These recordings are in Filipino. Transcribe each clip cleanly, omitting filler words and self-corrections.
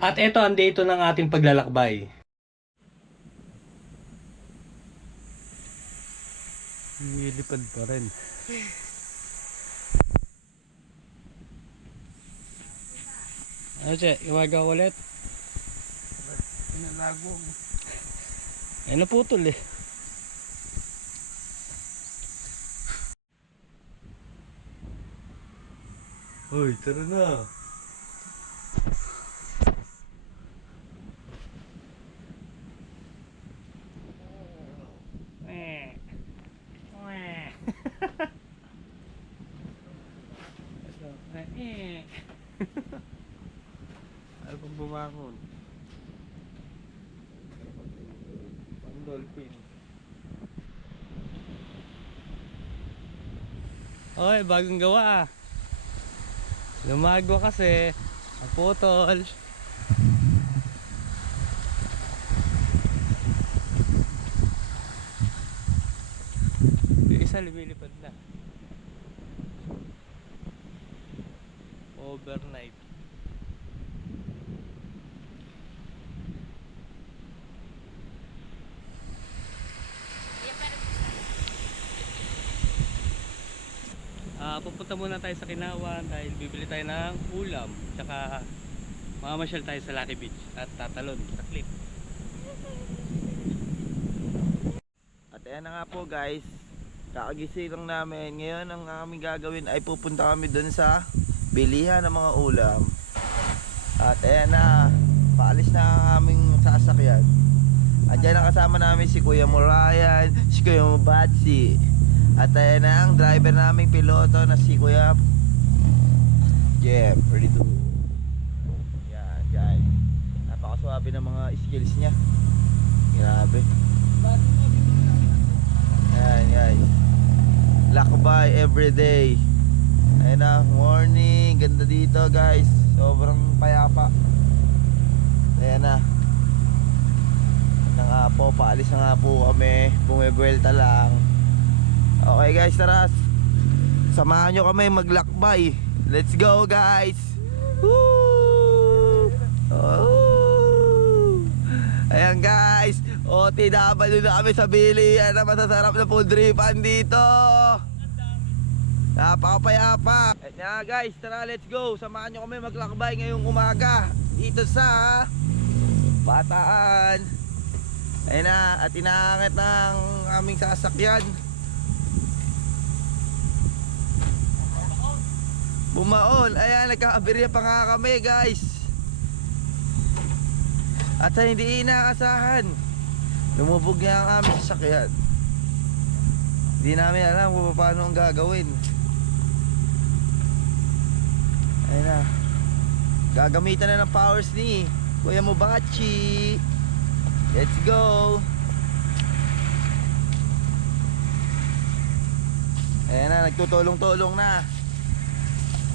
At eto, andito ng ating paglalakbay. Nilipad pa rin. Ano siya? Iwaga ko ulit. Pinalagong. Ay, naputol eh. Hoy, tara na. Ano pang bumangon? Pang dolphin. Oy, bagong gawa ah. Lumagwa kasi. Naputol. Yung isa lumilipad na. Overnight. Pupunta muna tayo sa Kinawan dahil bibili tayo ng ulam. Tsaka mamamasyal tayo sa Lucky Beach at tatalon sa cliff. At ayan na nga po guys, kakagising lang namin. Ngayon ang aming gagawin ay pupunta kami dun sa bilihan ng mga ulam. At ayan na, paalis na ang aming sasakyan. At dyan ang kasama namin si Kuya Morayan, si Kuya Mubatsi. At ayan na ang driver naming piloto na si Kuya Jeff Rido. Yan guys, napakaswabe ng mga skills niya. Grabe. Ayan guys, lakbay everyday. Ayan na, morning. Ganda dito guys, sobrang payapa. Ayan na. Nga po, paalis na nga po kami. Bumibuelta lang. Okay guys, tara, samahan nyo kami maglakbay. Let's go guys. Woo! Oh! Ayan guys, OTW na kami sa bilihan na masasarap na pudripan dito. Napakapayapa. Ayan nga guys, tara, let's go. Samahan nyo kami maglakbay ngayong umaga dito sa Bataan. Ayan na, at inaangat ng aming sasakyan. Bumaon. Ayan, nagkakabirya pa nga kami guys. At sa hindi inaasahan, lumubog nga ang aming sasakyan. Hindi namin alam kung paano ang gagawin. Ayan na, gagamitan na ng powers ni Kuya Mubachi. Let's go. Ayan na, nagtutulong-tulong na.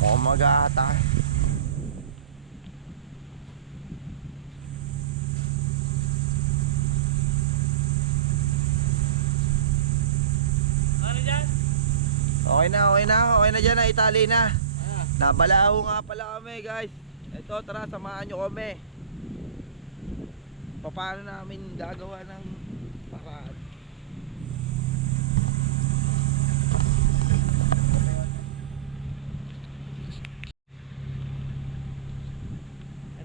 O mag-ata. Ano dyan? Okay na dyan, na itali na. Nabalaho nga pala kami guys. Ito, tara, samahan nyo kami. Paano namin gagawa ng paraan.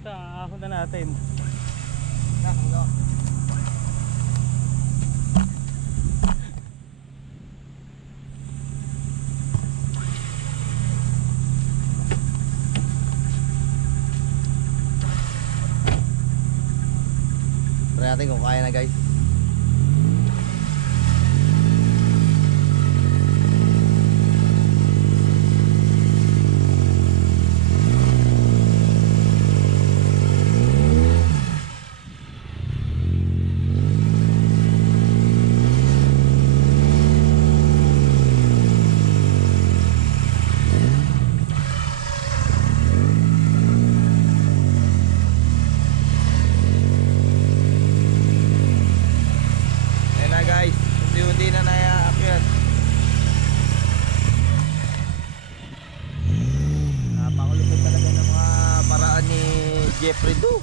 Ito, aahon na natin. Try natin kung kaya na guys. dito.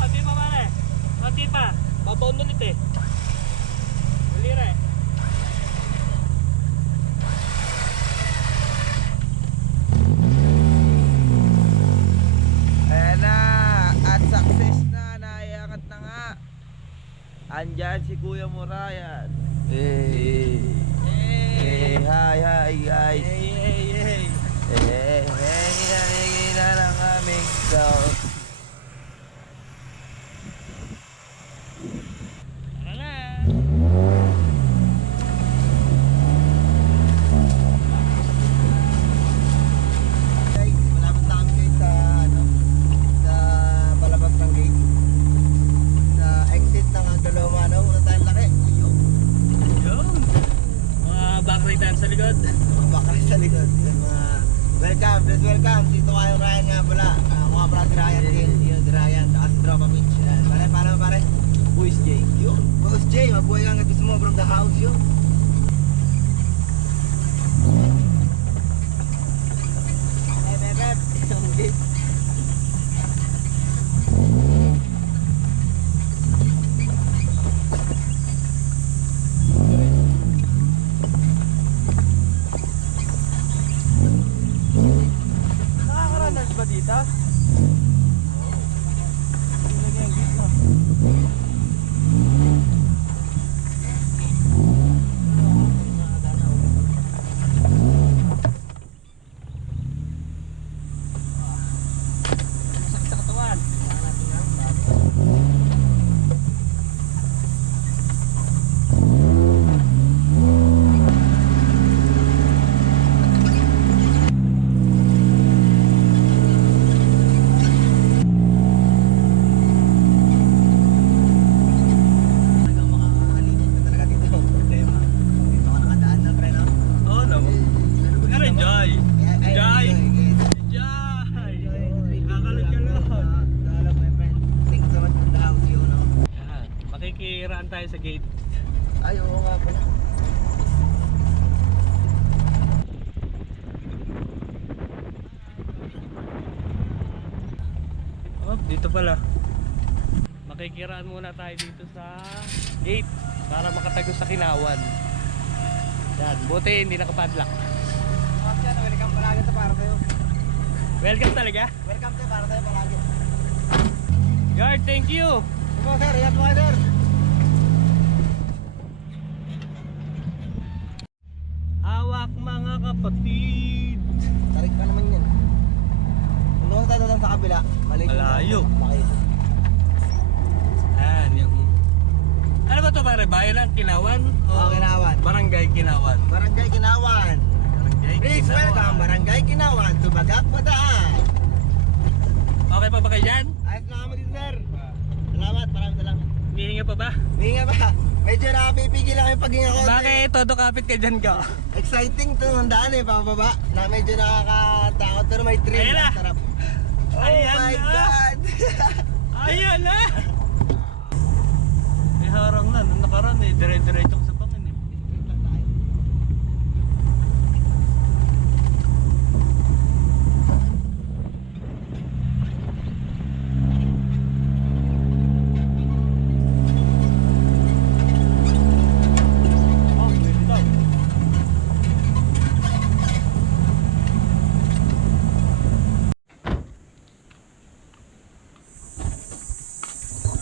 Konti pa pare. Konti pa. Babaon ulit eh. Ulira eh. Ayan na. At success na. Naiangat na nga. Andyan si Kuya Murayan. Hi guys. Hey. Hingin na ng aming sound. Tara na. Guys, malapit na kami guys sa sa palabas ng gate. Sa exit ng Dalawa Manaw. Una tayong laki. Ayun. Yun. Mga backlight sa likod. Baka sa likod. Yan, welcome, please welcome. Dito kayo Ryan nga pala. Mga brad Ryan din. Yun, Ryan. Saka si Drama Mitch. Pare, paano pare? Boys J. Yun, Boys J. Mabuhay ka nga gusto mo from the house yun. Beb. Yung gate. Nakakaranas ba dito? Sakit sa katawan. Talagang makakalimutan ka talaga dito. Problema. Dito ka nakadaan na pre, no? Oo naman. Pero enjoy. Ay, Enjoy. guys. Enjoy. Kakalot-kalot. Hello my friend. Thanks so much from the house you know. Yan. Makikiraan tayo sa gate. Ay, oo nga pala. Oh, dito pala. Makikiraan muna tayo dito sa gate para makatagos sa Kinawan. Yan, buti hindi nakapadlock. Welcome palagi sa para sa'yo. Welcome talaga. Welcome to para sa'yo palagi. Guard, thank you. Ito sir, iyan mo kayo sir. Hawak mga kapatid. Tarik pa naman yan. Ano tayo doon sa kabila? Malayo. Yan, yung... Ano ba to pare? Bayan ng Kinawan? Oo, Kinawan. Barangay Kinawan. Barangay Kinawan. Barangay Please Kinawan. welcome Barangay Kinawan to Bagak Madaan. Okay pa ba kayo dyan? Ayos na kami dito sir. Salamat, maraming salamat. Hihinga pa ba? Hindi nga ba? Medyo nakapipigil lang yung paghinga ko. Bakit? Todo kapit ka dyan ka. Exciting to ang daan eh, pababa. Na medyo nakakatakot pero may thrill. Ayan na. Sarap. Oh Ayan my na. God! Ayan na! May harang na. Nung nakaraan eh. Dire-diretso sa bangin eh. Straight lang tayo. Oh, pwede daw.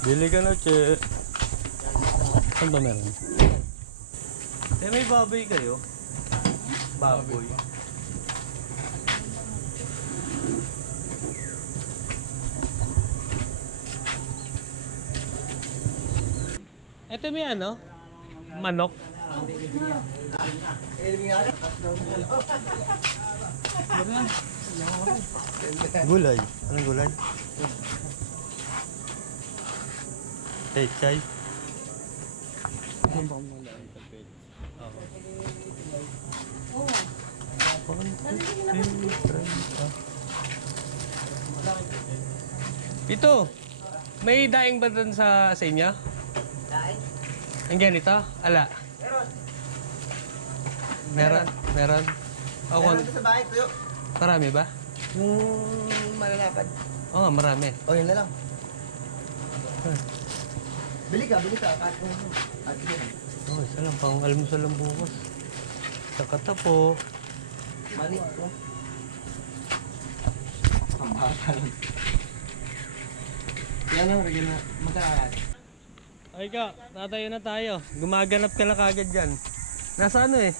Bili ka na, che. Saan ba meron? May baboy kayo? Baboy. Ito may ano? Manok. Gulay. Anong gulay? Chay. Ito, may daing ba dun sa inyo? Daing? Ang ganito? Ala. Meron. O, Meron sa bahay, tuyo. marami ba? Yung malalapad. Oo nga, marami. O, yun na lang. Bili ka. Kahit kung Oh, isa lang, pang almusal lang bukas. Sa katapo. mali. Ang bata lang. Yan ang regalo. Magkakaat. Ay ka, tatayo na tayo. Gumaganap ka na kagad dyan. Nasa ano eh?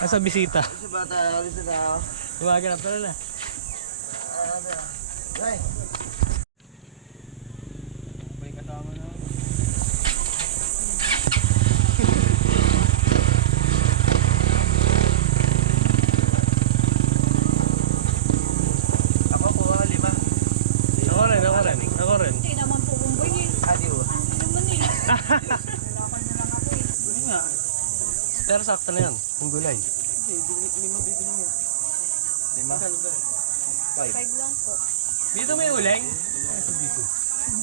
Nasa bisita. Sa bata, alis na tao. Gumaganap ka na. Ay. May kasama na. Ako po, 5. Ako rin. Hindi naman po kung ganyan. Adiyo. Hindi naman eh. Nalakan na lang ako eh. Pero sakto na yan, yung gulay. 5. 5 lang po. Dito may uling? Dito.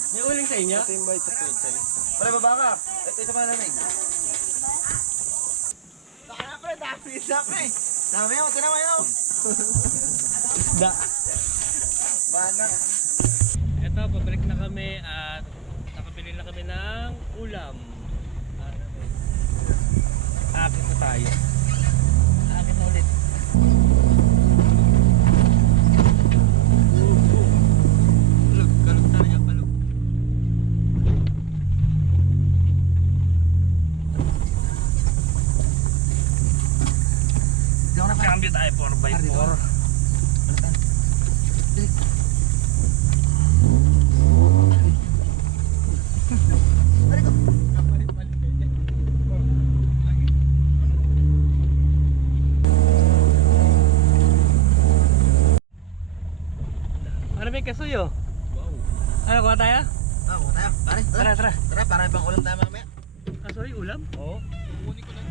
May uling sa inyo? Ito yung bite sa pizza. Pare, baba ka. Ito pa namin. Saka pre, dami isa pre. Dami yun, ito naman yun. Da. Bana. Eto, pabalik na kami at nakabili na kami ng ulam. Akit na tayo. Akit na ulit. Kalog talaga, kalog. Cambio tayo 4x4. Ano may kasuyo? Wow. Ano, kuha tayo? Kuha tayo. Pare, Tara, tara. Tara, para pang ulam tayo mamaya. Kasuyo, ulam? Oo. Kukunin ko lang.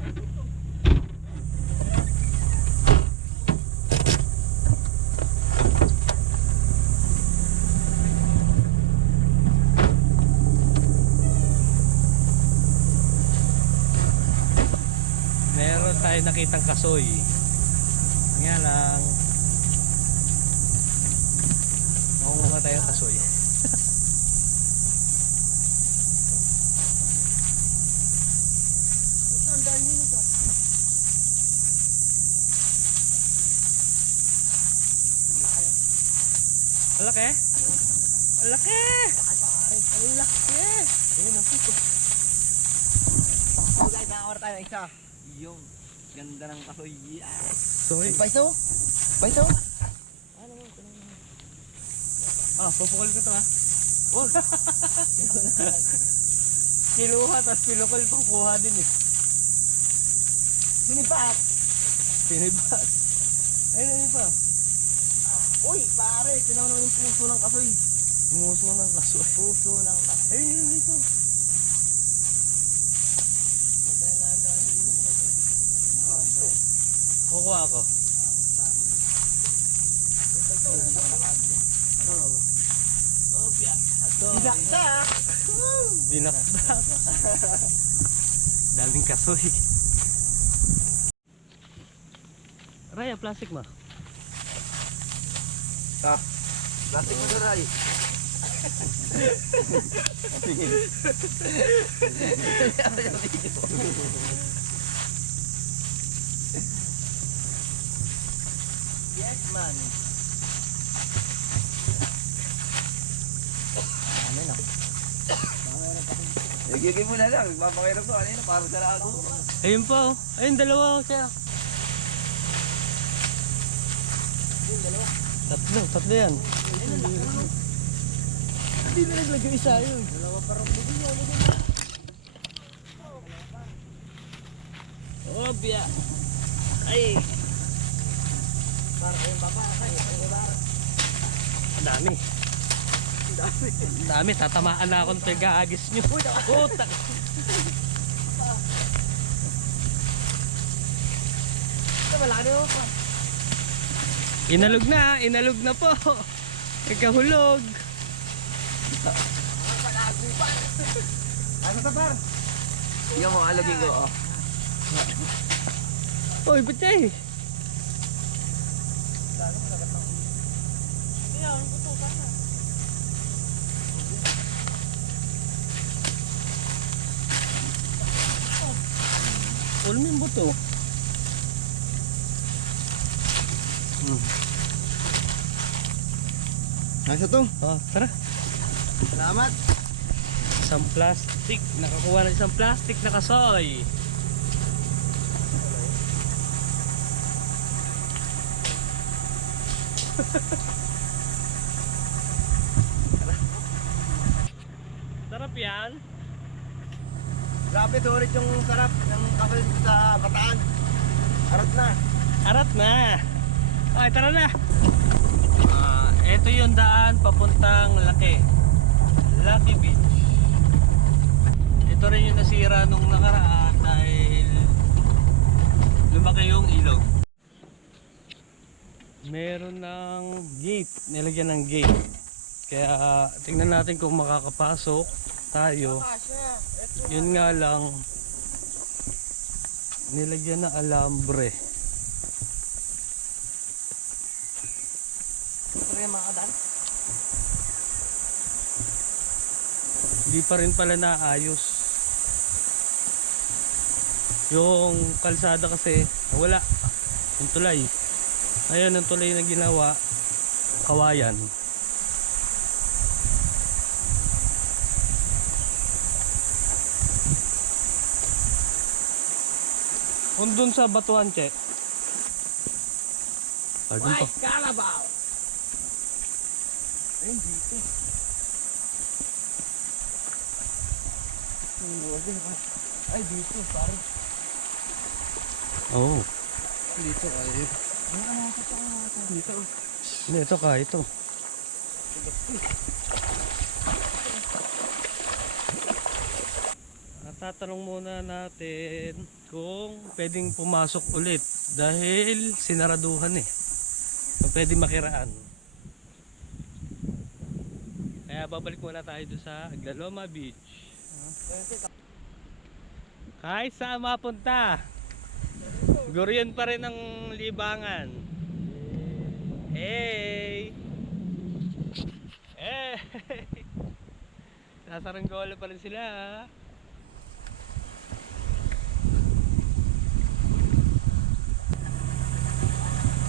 Meron tayo nakitang kasoy. Nga lang. Makunguha tayo kasoy. Malaki? Malaki! Malaki! Ayun ang puto. So guys, nakakawar tayo isa. Yung ganda ng kasoy. Soy. Paiso? Paiso? Ah, pupukol ko to ha. Wag. Kiluha, tapos pinukol, kukuha din eh. Sinipat! Pinibat. Ayun, ayun pa. Uy, pare, tinaw naman yung puso ng kasoy. Nguso ng kasoy. Puso ng kasoy. Ayun, ayun, ito. Kukuha ako. Dinakdak! Dinakdak. Daling kasoy. Raya, plastic ma. Plastic mo na ray. Mapingin. Yes, man. Amen na. Igigay mo na lang. Magpapakirap ko. Ano yun? Para sa lago. Ayun pa oh. Ayun, dalawa oh. Kaya. Tatlo yan. Hindi na naglagay isa yun. Dalawa parang bugin yun. Obya. Ay. Para kayong papakay. Ang dami. Ang dami. Tatamaan na akong pag-aagis nyo. Puta. Ito malaki mo pa. Inalog na po. Nagkahulog. Ano ka par? Yung mo, alagin ko oh. Oy, ba't eh? Ulo mo yung buto. Nasa to? Oh, tara. Salamat. Isang plastic. Nakakuha ng isang plastic na kasoy. Sarap yan. Grabe turit yung sarap ng kafe sa Bataan. Arat na. Arat na. Okay, tara na. Ito yung daan papuntang Lucky Beach. Ito rin yung nasira nung nakaraan dahil lumaki yung ilog. Meron ng gate, nilagyan ng gate. Kaya tingnan natin kung makakapasok tayo. Yun nga lang, nilagyan na alambre. Hindi pa rin pala naayos. Yung kalsada kasi wala. Yung tulay. Ayun, yung tulay na ginawa, kawayan. Kung dun sa batuan, che. Dun pa. Kalabaw! Ayun dito. Ay dito pare. Oo. Dito kayo. Dito. Hindi, ito ka, ito. Tatanong muna natin kung pwedeng pumasok ulit dahil sinaraduhan eh. Kung pwedeng makiraan. Kaya babalik muna tayo doon sa Aglaloma Beach. Kahit saan mapunta, Gurion pa rin ang libangan. Hey! Hey! Nasaranggola pa rin sila.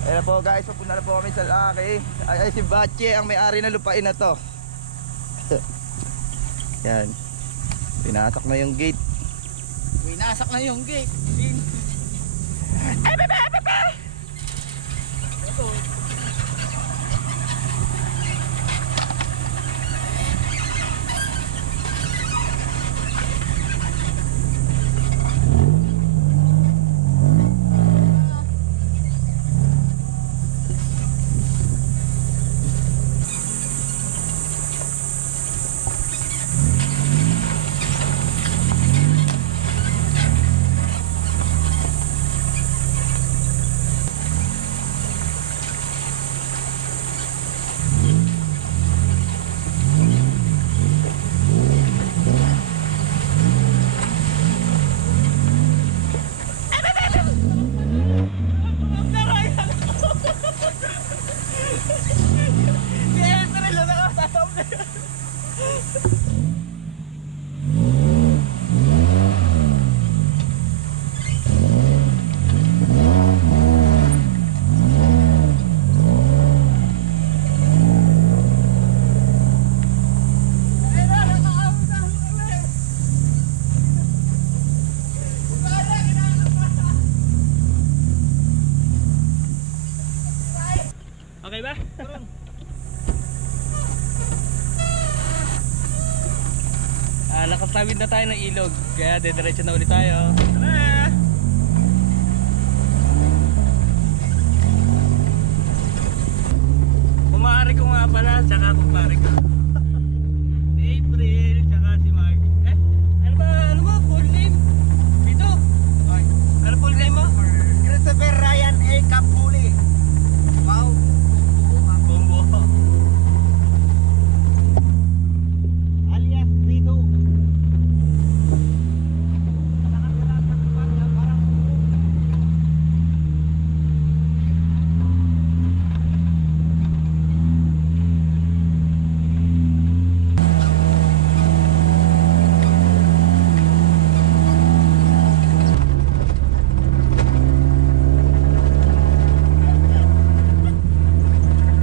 Ayun po guys, papunta na po kami sa Lucky. Ay si Bache ang may-ari na lupain na to. Yan. Pinasak na yung gate. Winasak na yung gate. Ay bebe bebe. Okay ba? Nakatawid na tayo ng ilog, kaya dediretso na ulit tayo. Tara! Kumari ko nga pala, tsaka kumpare ko. Si April, tsaka si Mark. Ano ba full name? Dito? Ano full name mo? Christopher Ryan A. Capuli. Bumbo. Alias dito.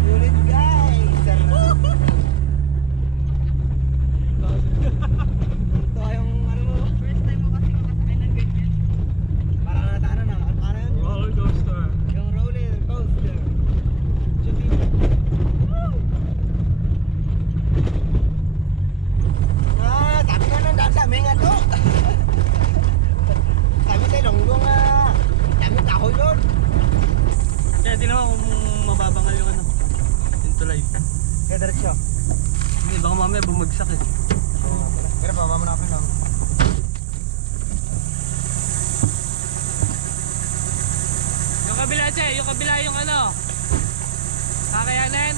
Ulit guys. Ito yung ano mo. First time mo kasi makasakay ng ganyan. Parang ano yun? Roller coaster. Yung roller coaster. Chuti. Sabi na nang dami nga to. Sabi tayo longgong dami kahoy yun. Kaya tingnan mo kung mababangal yung ano. Yung tulay. Kaya diretso. Hindi, baka mamaya bumagsak eh. Pero baba mo na ako lang. Yung kabila, Che. Yung kabila yung ano. Kakayanin.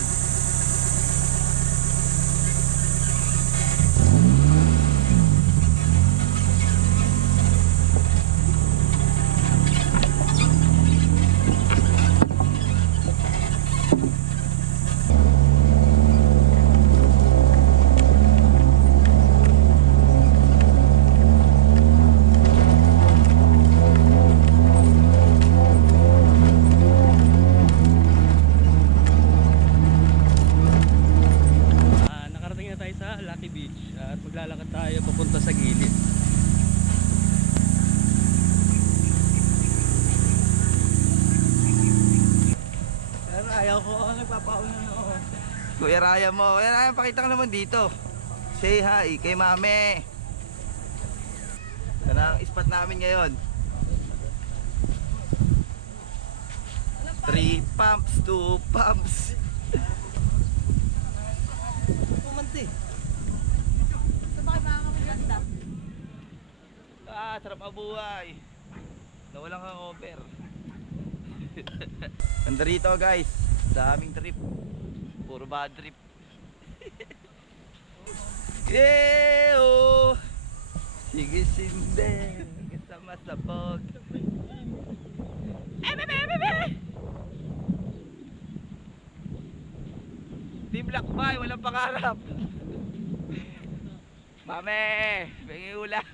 Nakarating na tayo sa Lucky Beach at maglalakad tayo papunta sa gilid. Pero ayaw ko nagpapauna ako. Kuya Raya mo. Kuya Raya, pakita ka naman dito. Say hi kay Mame. Ito na ang spot namin ngayon. 3 pumps, 2 pumps. Pumanti. Ito ba kayo makakaganda? Sarap ang buhay. Nawalan kang over. Ganda rito guys. Daming trip. Puro bad trip. Yeo! Sige sinde. Kasama sa bog. Team Lakbay, walang pangarap. Mame, pengi ulam.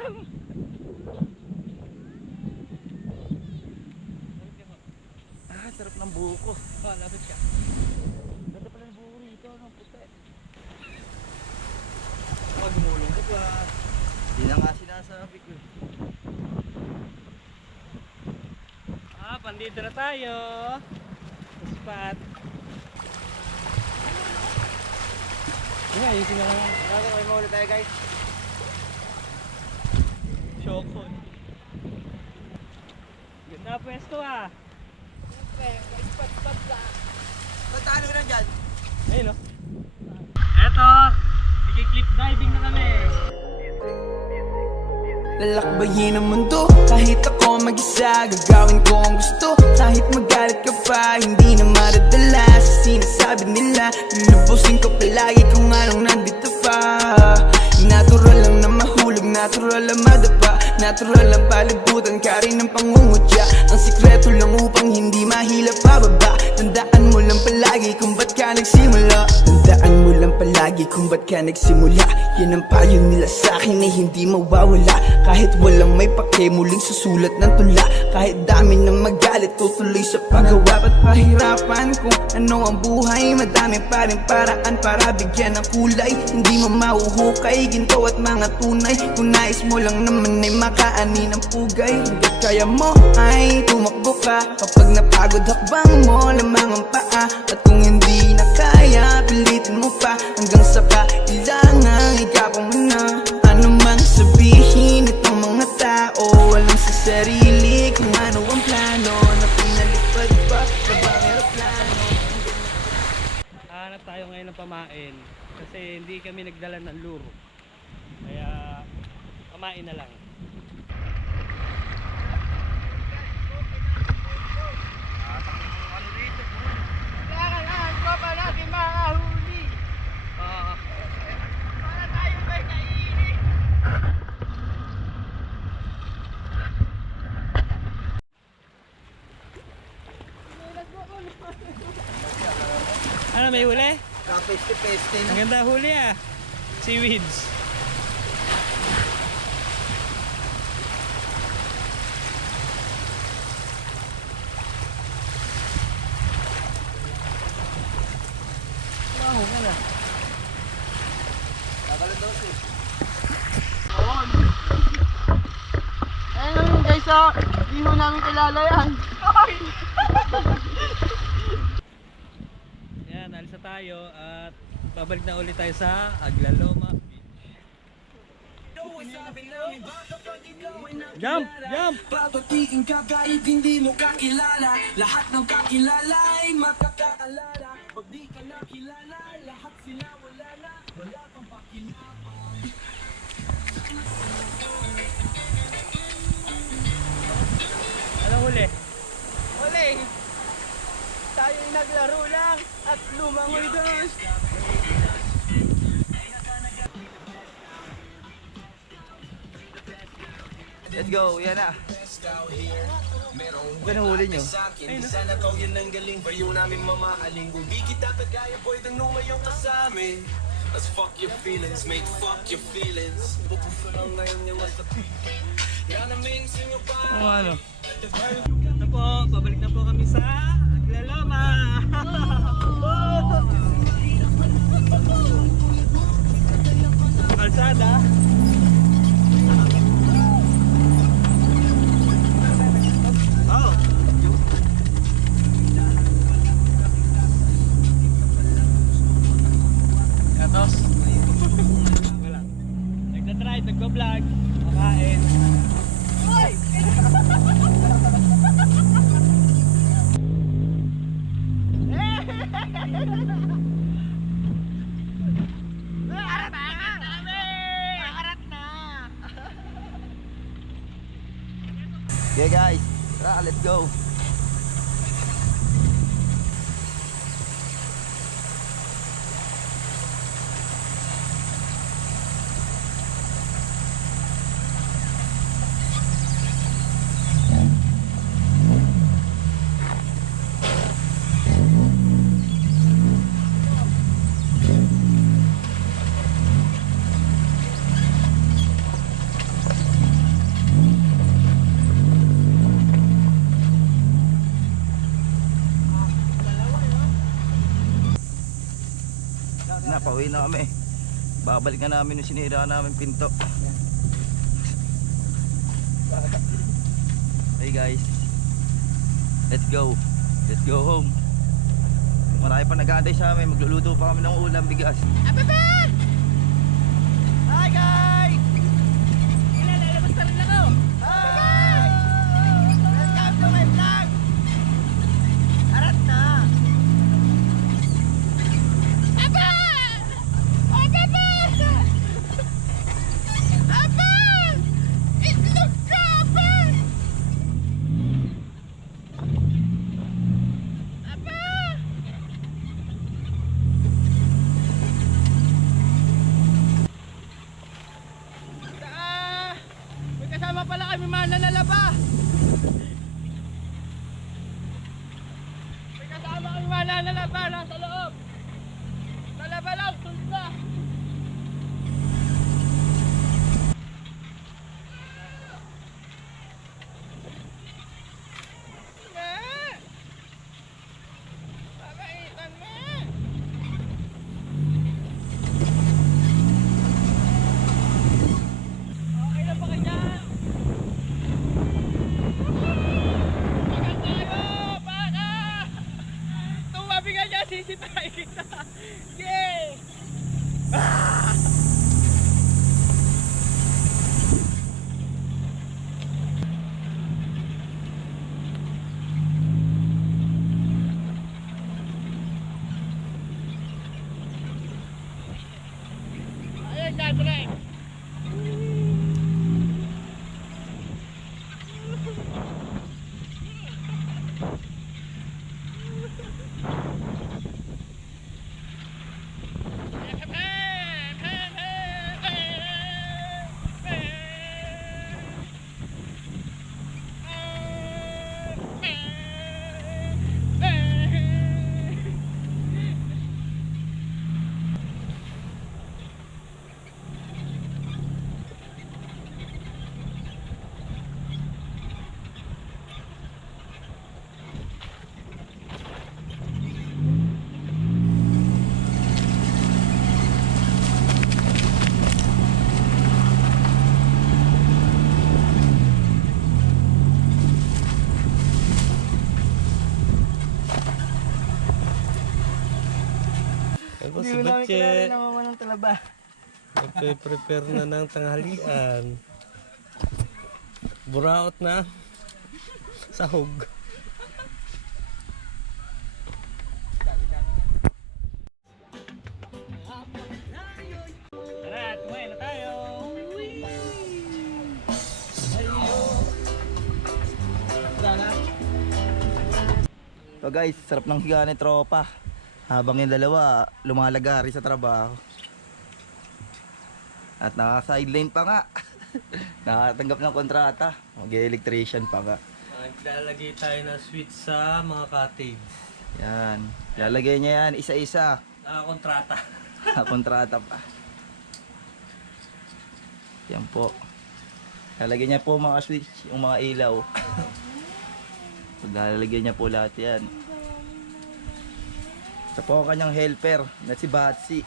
Sarap ng buko. Lapit ka. Ganda pala ng buko rito, no? Puti. Gumulong ka pa. Hindi na nga sinasabi ko. Pandito na tayo. Sa spot. Nga, ayusin na lang. Grabe, may mahuli tayo guys. Shoko. Ganda pwesto ah. Siyempre, spot lang. Ba't ano ka nandyan? Ayun o. Eto, nag-clip diving na kami. Lalakbayin ang mundo, kahit ako mag-isa. Gagawin ko ang gusto, kahit magalit ka pa. Hindi na madadala sa sinasabi nila. Lulubusin ko palagi kung anong nandito pa. Natural lang na mahulog, natural lang madapa. Natural lang palibutan ka rin ng pangungutya. Ang sikreto lang upang hindi mahila pababa. Tandaan mo lang palagi kung ba't ka nagsimula. Tandaan mo lang palagi kung ba't ka nagsimula. Yan ang payo nila sa'kin ay hindi mawawala. Kahit walang may pake, muling susulat ng tula. Kahit dami ng magalit, tutuloy sa paggawa. Ba't pahirapan kung ano ang buhay? Madami pa rin paraan para bigyan ng kulay. Hindi mo mahuhukay, ginto at mga tunay. Kung nais mo lang naman ay makaani ng pugay. Hanggat kaya mo ay tumakbo ka. Kapag napagod hakbang mo lamang ang paa. At kung hindi na kaya, pilitin mo pa. Hanggang sa kailangang igapang mo na. Ano mang sabihin itong mga tao, walang sa sarili kung ano ang plano. Na pinalipad pa sa bang aeroplano. Hanap tayo ngayon ng pamain. Kasi hindi kami nagdala ng lure. Kaya pamain na lang. kapwa pa natin makahuli. Para tayo may kainin. Ano, may huli? Kapeste-peste Ang ganda huli ah. Seaweeds. Wow, wala. Nakalandos eh. Ayun guys, di mo namin kilala yan. Yan, alis na tayo at babalik na ulit tayo sa Aglaloma Beach. Jump! Jump! Papatiin ka kahit hindi mo kakilala. Lahat ng kakilala ay makakaalala. Pag di ka nakilala, lahat sila wala na. Wala kang pakinabang. Anong huli? Huli! Tayo'y naglaro lang at lumangoy doon. Let's go, yan na. Ganun huli nyo. Sana ko yan ang galing. Bayo namin mamahaling. Kung di kita tagaya, boy, nang lumayo ka sa amin. Let's fuck your feelings, mate, fuck your feelings. Pupuso lang ngayon yung masabi. Yan ang main sinyo pa. Ano? Ito po, pabalik na po kami sa Aglaloma. Kalsada. Oh. Katos. Wala. Nagtatry, nagpa-vlog, makain. Okay guys, tara, let's go. Pauwi na kami. Babalik na namin yung sinira namin pinto. Hey guys, let's go. Let's go home. Marami pa nag-aantay sa amin. Magluluto pa kami ng ulam, bigas. Hi guys! Lalabas na rin ako. Hi! Welcome to my vlog. Arat na. Pala kami mananalaba. May kasama kami mananalaba nasa loob. Nalaba lang, tuloy na. Sisipain kita. Yay! Ah! Ayun, dadrive. Tapos Hindi si mo namin Batche, kilala na mama ng talaba. nagpe-prepare na ng tanghalian. Buraot na. Sahog. Tara, kumain na tayo. So guys, sarap ng higa ni tropa. Habang yung dalawa lumalagari sa trabaho. At naka-sideline pa nga. Nakatanggap ng kontrata. Mag-electrician pa nga. Naglalagay tayo ng switch sa mga cottage. Yan. Lalagay niya yan isa-isa. Nakakontrata. Kontrata pa. Yan po. Lalagay niya po mga switch, yung mga ilaw. Lalagay niya po lahat yan. Ito po ang kanyang helper na si Batsy.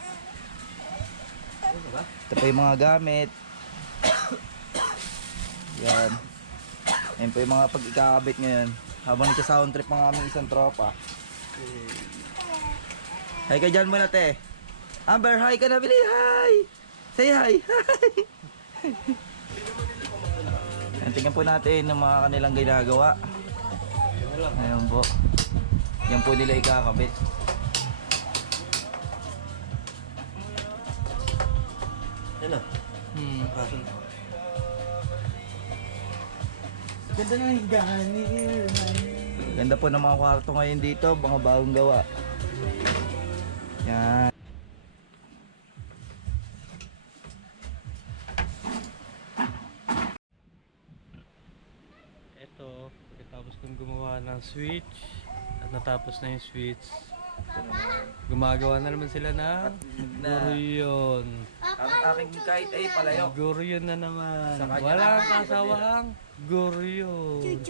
Ito po yung mga gamit. Yan. Yan po yung mga pag-ikakabit ngayon. Habang nagsa-sound trip ang aming isang tropa. Hi ka dyan muna, te. Amber, hi ka na, Billy. Hi! Say hi! Hi! Yan, tingnan po natin yung mga kanilang ginagawa. Ayan po. Yan po nila ikakabit. Ano? Ganda ng higaan ni Ganda po ng mga kwarto ngayon dito, mga bagong gawa. Yan. Ito, tapos kong gumawa ng switch at natapos na yung switch. Gumagawa na naman sila ng guryon. Ang aking kahit ay palayok. Guryon na naman. Sa kanya Walang naman. kasawang guryon.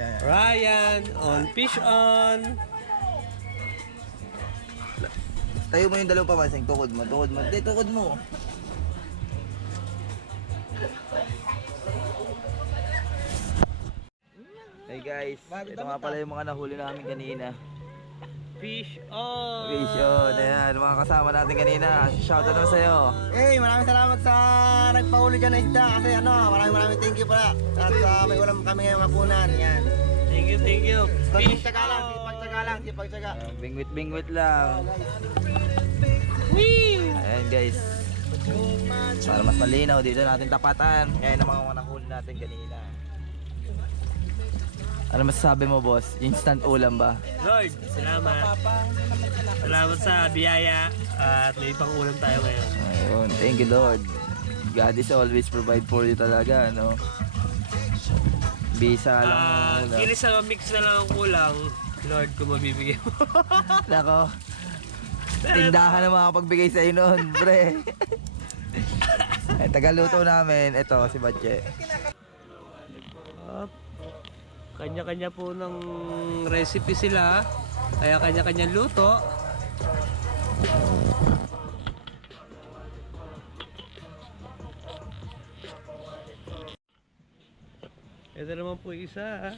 Ayan. Ryan on fish on. Tayo mo yung dalawang pamansing, tukod mo, tukod mo. Hindi, tukod mo. Hey guys, ito nga pala yung mga nahuli namin kanina. Fish on. Fish on, ayan, mga kasama natin kanina. Shoutout naman sa'yo. Hey, maraming salamat sa nagpahuli dyan na isda kasi maraming thank you pala. At may ulam kami ngayong hapunan. Yan. Thank you, thank you. Fish Sipag-tsaga lang, on. sipag-tsaga lang, sipag-tsaga. Bingwit-bingwit lang. Wee! Ayan guys. Para mas malinaw, dito natin tapatan. Ngayon ang mga nahuli natin kanina. Ano masasabi mo, boss? Instant ulam ba? Lord, salamat. Salamat sa biyaya at may pang ulam tayo ngayon. Ayun, thank you Lord. God is always provide for you talaga, no? Bisa lang ang ulam. Kilis sa mix na lang ang kulang. Lord, kung mabibigay mo. Nako. Tindahan na makapagbigay sa'yo noon, bre. Ay, tagaluto namin. Ito, si Batche. Kanya-kanya po ng recipe sila. Kaya kanya-kanya luto. Ito naman po isa.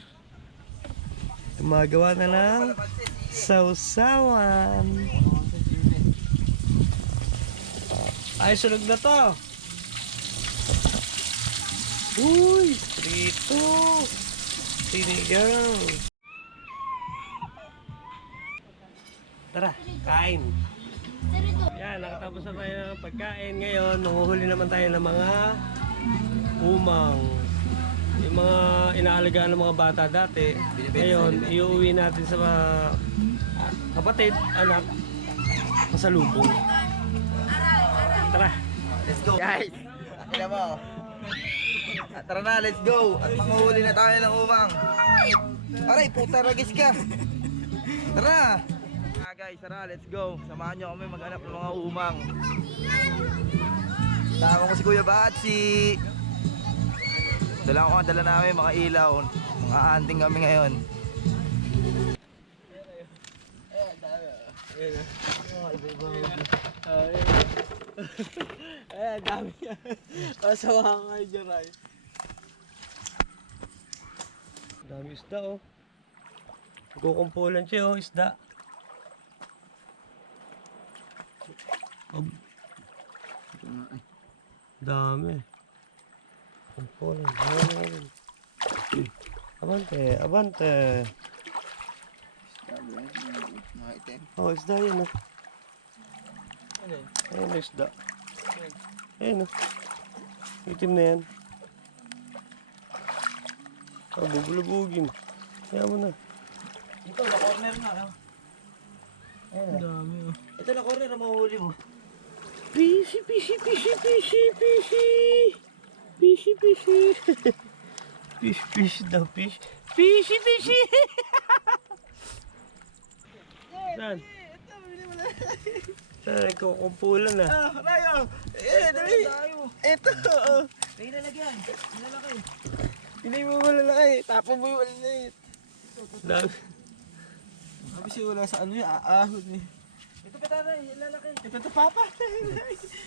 Gumagawa na ng sausawan. Ay, sunog na to. Uy, prito. Sinigang. Tara, kain. Yan, nakatapos na tayo ng pagkain. Ngayon, nanguhuli naman tayo ng mga umang. Yung mga inaalagaan ng mga bata dati. Ngayon, iuwi natin sa mga kapatid, anak, pasalubong. Tara. Let's go. Guys, tingnan mo. Tara na, let's go. At manguhuli na tayo ng umang. Aray, puta ragis ka. Tara. guys, tara, let's go. Samahan nyo kami maghanap ng mga umang. Tama ko si Kuya Batsi. Dala ko ang dala namin, mga ilaw. Mga anting kami ngayon. Ay, dami yan. Pasawa nga dyan, Ray. Dami isda, oh. Kukumpulan siya, oh, isda. Dami. Kumpulan, dami. Abante, abante. Oh, isda yun, oh. Ayun, isda. Ayun, oh. Itim na yan. Ah, bubulubugin. Kaya mo na. Ito, na-corner na. Ang dami, oh. Ito na-corner na mahuhuli mo. Fishy, fishy, fishy, fishy, fishy. Fishy, fishy. Fish, fish daw, fish. Fishy, fishy. Saan? Saan? Kukumpulan na. Rayo! Dali! Ito! May nalagyan. Nilalaki. Hindi mo malalaki. Tapon mo yung malalait. Dami. Sabi siya wala sa ano yung aahon eh. Ito pa taray, nilalaki. Ito papa!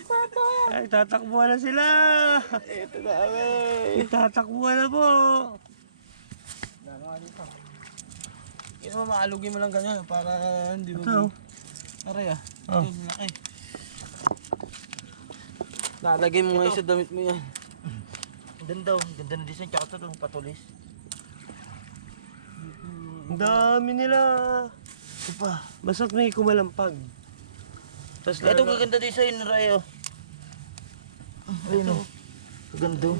Papa! Ay, tatakbuhan na sila. Ito na away! Tatakbuhan na po. Hindi mo maalugin mo lang ganyan para hindi mo... Ito. Aray ah. Oh. Ito, malaki. Nalagay mo ngayon sa damit mo yan. Ganda, ganda na design. Tsaka ito, patulis. Ang dami nila. Ito pa. Basta't may kumalampag. Tapos Ito gaganda design, Rayo. Ayun, oh. Ganda.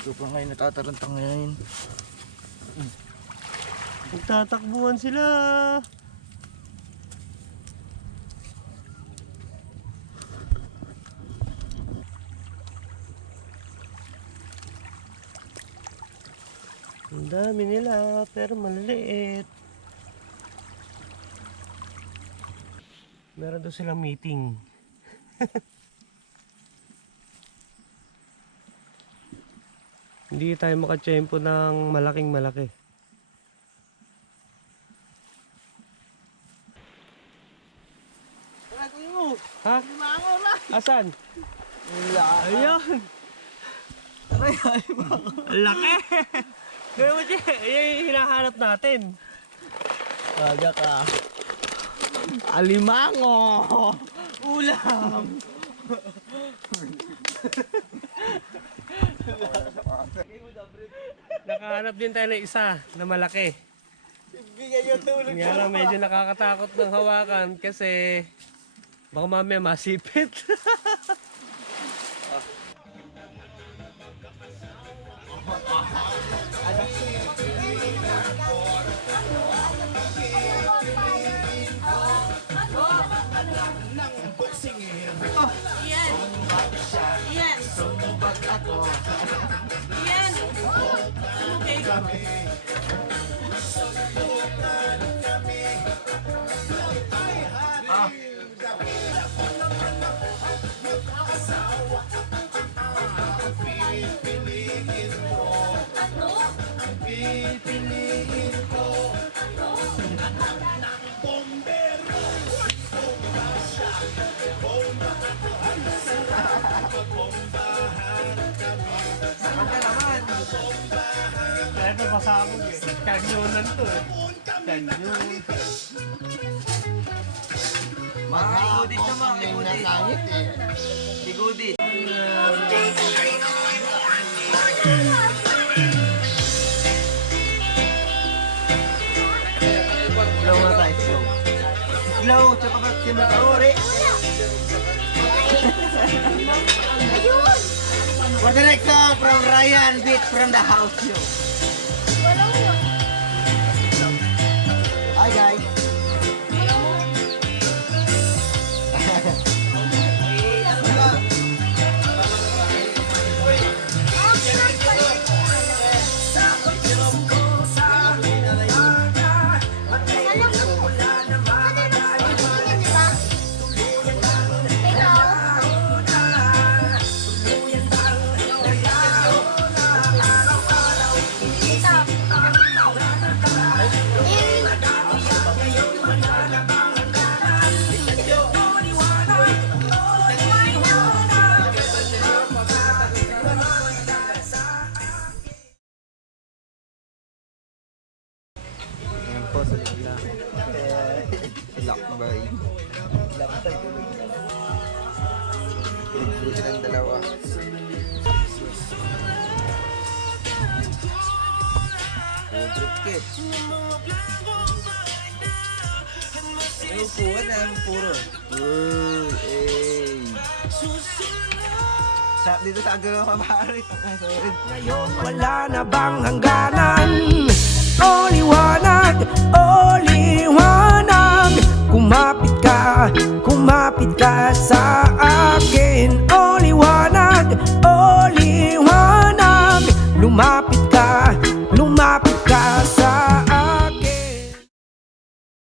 Ito pa ngayon natatarantang ngayon. Magtatakbuhan sila. Ang dami nila, pero maliliit. Meron daw silang meeting. Hindi tayo makatsyempo ng malaking malaki. Ha? Asan? Ayun! Laki! Gawin mo, Che! Ayan yung hinahanap natin. Baga ka. Alimango! Ulam! Nakahanap din tayo ng isa na malaki. Bigay yung tulog. Nga lang, medyo nakakatakot ng hawakan kasi baka mamaya masipit. Ian! Okay. Ito pasabog eh. Kanyonan to eh. Kanyon. Igudit naman, igudit. Igudit. Slow na tayo, slow. Slow, tsaka ba siya makauri? For the next song from Ryan Beat from the house show. Hi guys. Lakbay. Lakbay tuloy. Pinagpusin ang dalawa. Group kit. May upuan na puro. Dito sa agro ka pare. Ngayon wala na bang hangganan? O liwanag, o